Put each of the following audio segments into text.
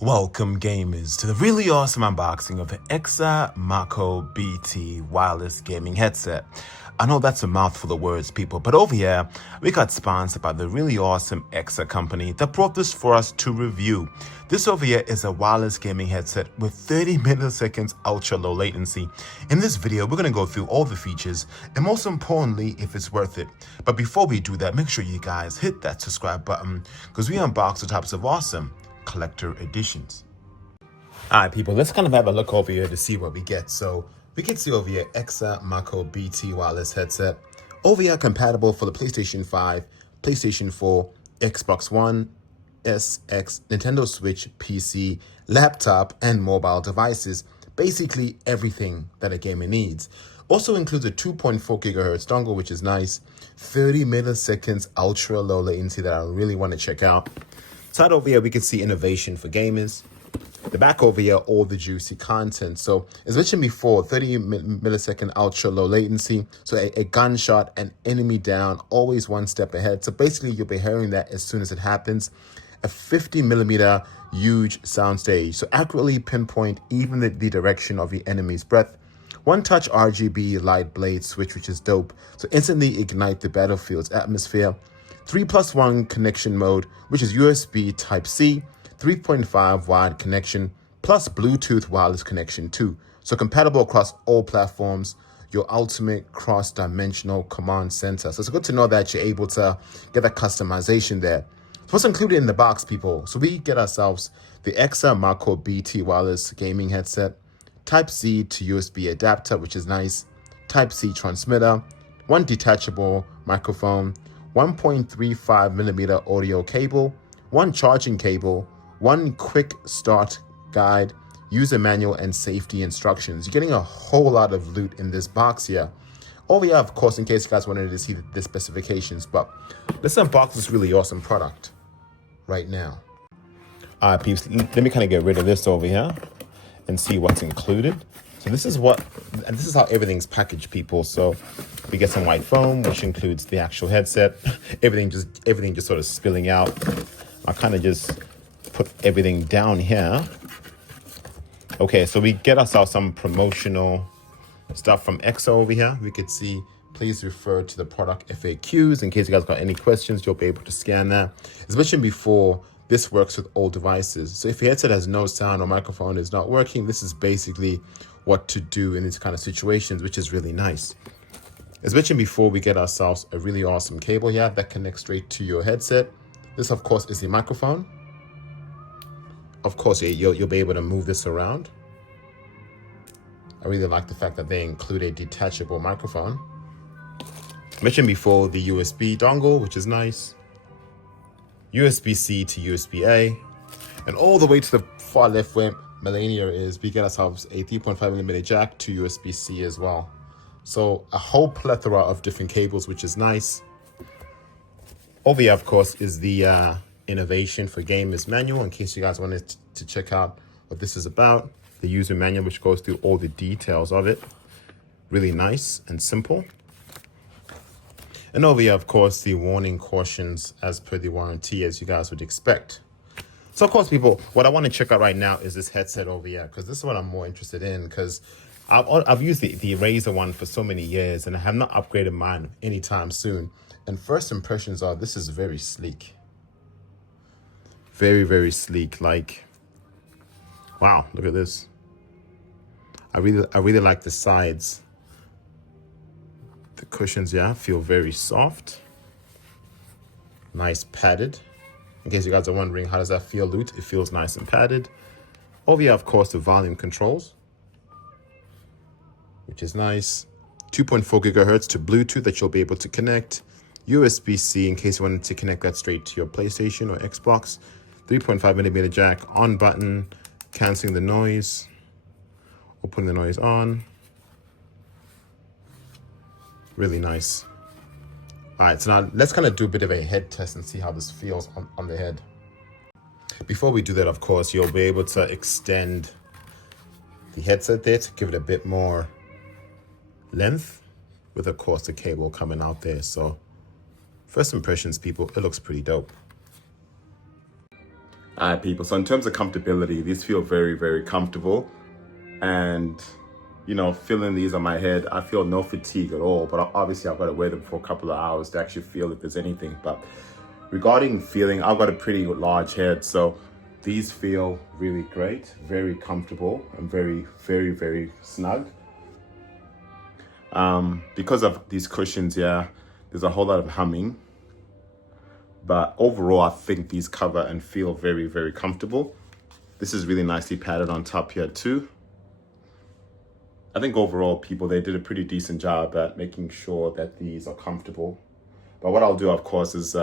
Welcome gamers to the really awesome unboxing of the EKSA Mako BT wireless gaming headset. I know that's a mouthful of words, people, but over here we got sponsored by the really awesome EKSA company that brought this for us to review. This over here is a wireless gaming headset with 30 milliseconds ultra low latency. In this video, we're going to go through all the features and most importantly, if it's worth it. But before we do that, make sure you guys hit that subscribe button because we unbox the types of awesome collector editions. All right, people, let's kind of have a look over here to see what we get. So we can see over here EKSA Mako BT wireless headset. Over here, compatible for the PlayStation 5, PlayStation 4, Xbox One, SX, Nintendo Switch, PC, laptop, and mobile devices. Basically everything that a gamer needs. Also includes a 2.4 gigahertz dongle, which is nice. 30 milliseconds ultra low latency that I really want to check out. Side over here, we can see innovation for gamers. The back over here, all the juicy content. So as mentioned before, 30 millisecond ultra low latency. So a gunshot, an enemy down, always one step ahead. So basically you'll be hearing that as soon as it happens. A 50 millimeter huge soundstage. So accurately pinpoint even the direction of the enemy's breath. One touch RGB light blade switch, which is dope. So instantly ignite the battlefield's atmosphere. 3+1 connection mode, which is USB Type-C, 3.5 wide connection, plus Bluetooth wireless connection too. So compatible across all platforms, your ultimate cross-dimensional command center. So it's good to know that you're able to get that customization there. So what's included in the box, people? So we get ourselves the EKSA Mako BT wireless gaming headset, Type-C to USB adapter, which is nice, Type-C transmitter, one detachable microphone, 1.35 millimeter audio cable, one charging cable, one quick start guide, user manual, and safety instructions. You're getting a whole lot of loot in this box here. Over here, of course, in case you guys wanted to see the specifications, but let's unbox this really awesome product right now. All right, peeps, let me kind of get rid of this over here and see what's included. So this is how everything's packaged, people. So we get some white foam, which includes the actual headset. Everything just sort of spilling out. I kind of just put everything down here. Okay, so we get ourselves some promotional stuff from EKSA over here. We could see, please refer to the product FAQs. In case you guys got any questions, you'll be able to scan that. As mentioned before, this works with all devices. So if your headset has no sound or microphone is not working, this is basically what to do in these kind of situations, which is really nice. As mentioned before, we get ourselves a really awesome cable here that connects straight to your headset. This, of course, is the microphone. Of course, you'll be able to move this around. I really like the fact that they include a detachable microphone. I mentioned before the USB dongle, which is nice. USB-C to USB-A. And all the way to the far left where Melania is, we get ourselves a 3.5 millimeter jack to USB-C as well. So a whole plethora of different cables, which is nice. Over here, of course, is the innovation for gamers manual, in case you guys wanted to check out what this is about. The user manual, which goes through all the details of it. Really nice and simple. And over here, of course, the warning cautions as per the warranty, as you guys would expect. So, of course, people, what I want to check out right now is this headset over here, because this is what I'm more interested in, because I've used the Razer one for so many years, and I have not upgraded mine anytime soon. And first impressions are, this is very sleek. Very, very sleek. Like, wow, look at this. I really like the sides. The cushions, yeah, feel very soft. Nice padded. In case you guys are wondering, how does that feel, Loot? It feels nice and padded. Over here, of course, the volume controls, which is nice. 2.4 gigahertz to Bluetooth that you'll be able to connect. USB-C in case you wanted to connect that straight to your PlayStation or Xbox. 3.5 millimeter jack, on button, canceling the noise, or putting the noise on. Really nice. All right, so now let's kind of do a bit of a head test and see how this feels on the head. Before we do that, of course, you'll be able to extend the headset there to give it a bit more length with, of course, the cable coming out there. So first impressions, people, it looks pretty dope. Alright, people, so in terms of comfortability, these feel very, very comfortable. And, you know, feeling these on my head, I feel no fatigue at all. But obviously, I've got to wear them for a couple of hours to actually feel if there's anything. But regarding feeling, I've got a pretty large head, so these feel really great, very comfortable, and very, very, very snug. Because of these cushions, yeah, there's a whole lot of humming. But overall, I think these cover and feel very, very comfortable. This is really nicely padded on top here too. I think overall, people, they did a pretty decent job at making sure that these are comfortable. But what I'll do, of course, is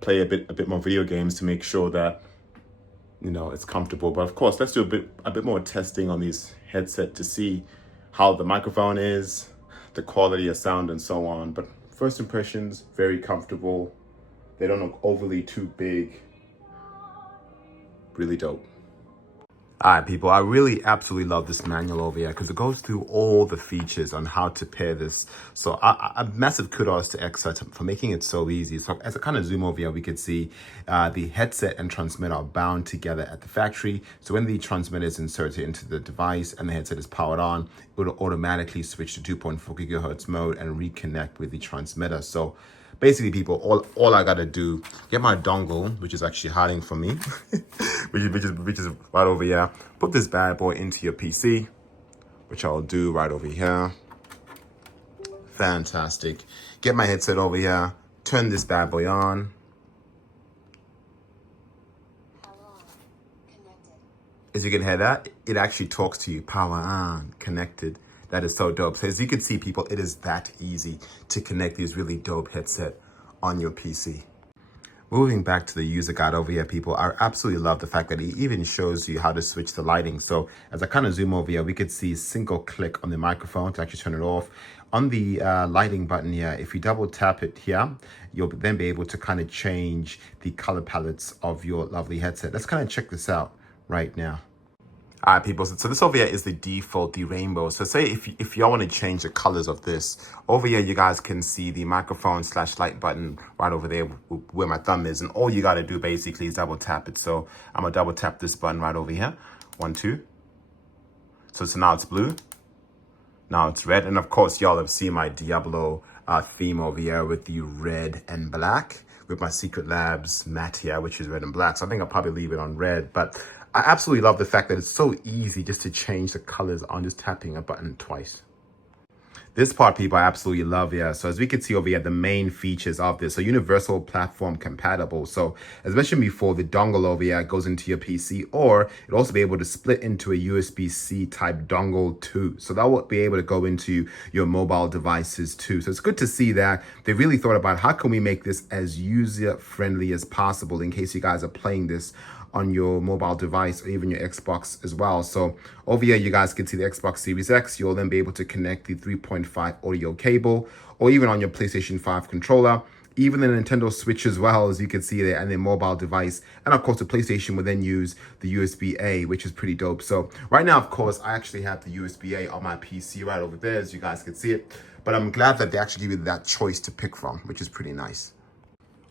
play a bit more video games to make sure that, you know, it's comfortable. But of course, let's do a bit more testing on these headset to see how the microphone is, the quality of sound, and so on. But first impressions, very comfortable. They don't look overly too big. Really dope. All right, people, I really absolutely love this manual over here because it goes through all the features on how to pair this. So a massive kudos to EKSA for making it so easy. So as I kind of zoom over here, we could see the headset and transmitter are bound together at the factory. So when the transmitter is inserted into the device and the headset is powered on, it will automatically switch to 2.4 gigahertz mode and reconnect with the transmitter. So basically, people, all I gotta do, get my dongle, which is actually hiding from me, which is right over here. Put this bad boy into your PC, which I'll do right over here. Fantastic. Get my headset over here. Turn this bad boy on. As you can hear that, it actually talks to you. Power on, connected. That is so dope. So as you can see, people, it is that easy to connect these really dope headset on your PC. Moving back to the user guide over here, people, I absolutely love the fact that it even shows you how to switch the lighting. So as I kind of zoom over here, we could see single click on the microphone to actually turn it off. On the lighting button here, if you double tap it here, you'll then be able to kind of change the color palettes of your lovely headset. Let's kind of check this out right now. All right, people, so this over here is the default, the rainbow. So say if y'all want to change the colors of this, over here you guys can see the microphone / light button right over there where my thumb is. And all you got to do basically is double tap it. So I'm going to double tap this button right over here. 1, 2. So now it's blue. Now it's red. And of course, y'all have seen my Diablo theme over here with the red and black with my Secret Labs mat here, which is red and black. So I think I'll probably leave it on red. But I absolutely love the fact that it's so easy just to change the colors on just tapping a button twice. This part, people, I absolutely love here. So as we can see over here, the main features of this. So universal platform compatible. So as mentioned before, the dongle over here goes into your PC, or it'll also be able to split into a USB-C type dongle too. So that will be able to go into your mobile devices too. So it's good to see that they really thought about how can we make this as user-friendly as possible in case you guys are playing this on your mobile device or even your Xbox as well. So over here, you guys can see the Xbox Series X. You'll then be able to connect the 3.5 audio cable, or even on your PlayStation 5 controller, even the Nintendo Switch as well, as you can see there, and their mobile device. And of course, the PlayStation will then use the USB-A, which is pretty dope. So right now, of course, I actually have the USB-A on my PC right over there, as you guys can see it. But I'm glad that they actually give you that choice to pick from, which is pretty nice.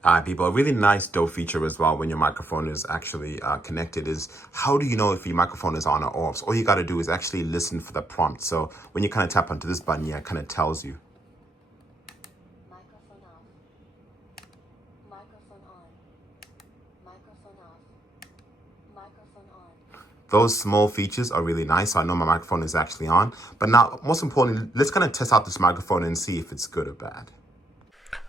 All right, people, a really nice dope feature as well when your microphone is actually connected is how do you know if your microphone is on or off? So all you got to do is actually listen for the prompt. So when you kind of tap onto this button, yeah, it kind of tells you. Microphone off. Microphone on. Microphone off. Microphone on. Those small features are really nice. So I know my microphone is actually on. But now, most importantly, let's kind of test out this microphone and see if it's good or bad.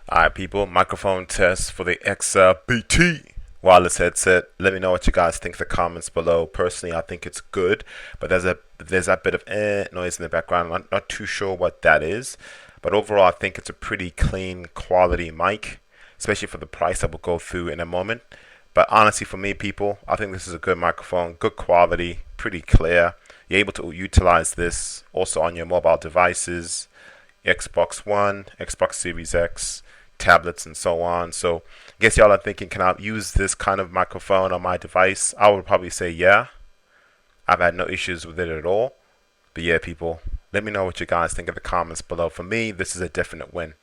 All right, people, microphone test for the EKSA BT wireless headset. Let me know what you guys think in the comments below. Personally, I think it's good, but there's that bit of noise in the background. I'm not too sure what that is, but overall, I think it's a pretty clean quality mic, especially for the price that we'll go through in a moment. But honestly, for me, people, I think this is a good microphone, good quality, pretty clear. You're able to utilize this also on your mobile devices, Xbox One, Xbox Series X, tablets, and so on. So I guess y'all are thinking, can I use this kind of microphone on my device? I would probably say yeah. I've had no issues with it at all. But yeah, people, let me know what you guys think in the comments below. For me, this is a definite win.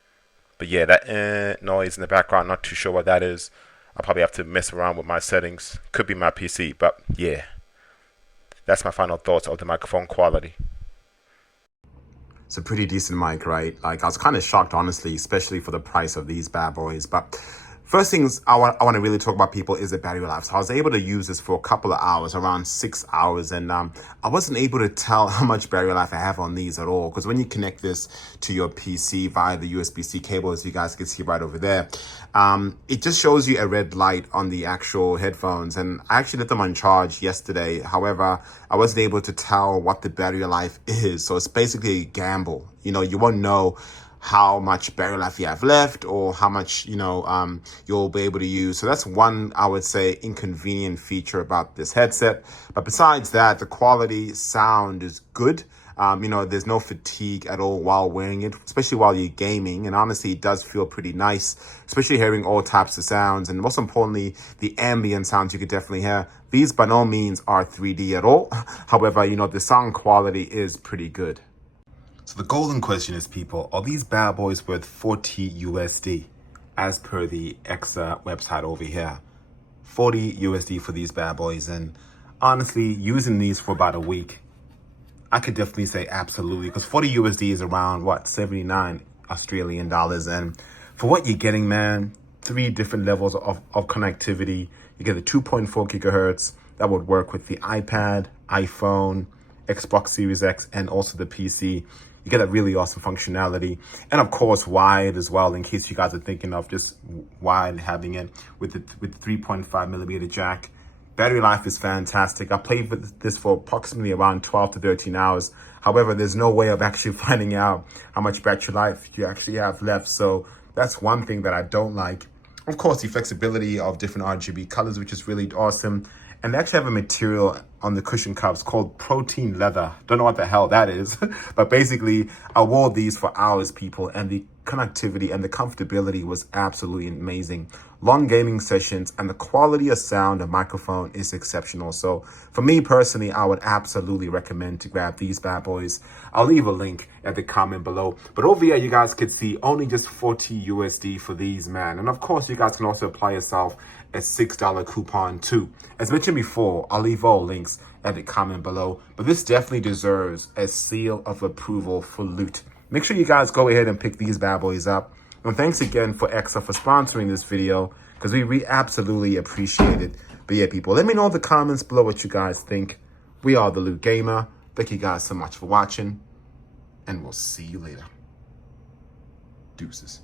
But yeah, that noise in the background, not too sure what that is. I'll probably have to mess around with my settings. Could be my PC, but yeah. That's my final thoughts of the microphone quality. It's a pretty decent mic, right? Like, I was kind of shocked, honestly, especially for the price of these bad boys. But first things I want to really talk about, people, is the battery life. So I was able to use this for a couple of hours, around 6 hours, and I wasn't able to tell how much battery life I have on these at all, because when you connect this to your PC via the USB-C cable, as you guys can see right over there, it just shows you a red light on the actual headphones. And I actually let them on charge yesterday. However, I wasn't able to tell what the battery life is. So it's basically a gamble. You know, you won't know how much battery life you have left, or how much, you'll be able to use. So that's one, I would say, inconvenient feature about this headset. But besides that, the quality sound is good. There's no fatigue at all while wearing it, especially while you're gaming. And honestly, it does feel pretty nice, especially hearing all types of sounds. And most importantly, the ambient sounds you could definitely hear. These by no means are 3D at all. However, the sound quality is pretty good. So the golden question is, people, are these bad boys worth 40 USD as per the EKSA website over here? 40 USD for these bad boys. And honestly, using these for about a week, I could definitely say absolutely, because 40 USD is around, 79 Australian dollars. And for what you're getting, man, 3 different levels of connectivity. You get the 2.4 gigahertz that would work with the iPad, iPhone, Xbox Series X, and also the PC. You get that really awesome functionality. And of course, wired as well, in case you guys are thinking of just wired, having it with the 3.5 millimeter jack. Battery life is fantastic. I played with this for approximately around 12 to 13 hours. However, there's no way of actually finding out how much battery life you actually have left. So that's one thing that I don't like. Of course, the flexibility of different RGB colors, which is really awesome. And they actually have a material on the cushion cups called protein leather. Don't know what the hell that is. But basically, I wore these for hours, people, and the connectivity and the comfortability was absolutely amazing. Long gaming sessions, and the quality of sound of microphone is exceptional. So for me personally, I would absolutely recommend to grab these bad boys. I'll leave a link at the comment below. But over here, you guys could see only just 40 USD for these, man. And of course, you guys can also apply yourself a $6 coupon too. As mentioned before, I'll leave all links at the comment below. But this definitely deserves a seal of approval for Loot. Make sure you guys go ahead and pick these bad boys up. And thanks again for EKSA for sponsoring this video, because we absolutely appreciate it. But yeah, people, let me know in the comments below what you guys think. We are the Loot Gamer. Thank you guys so much for watching, and we'll see you later. Deuces.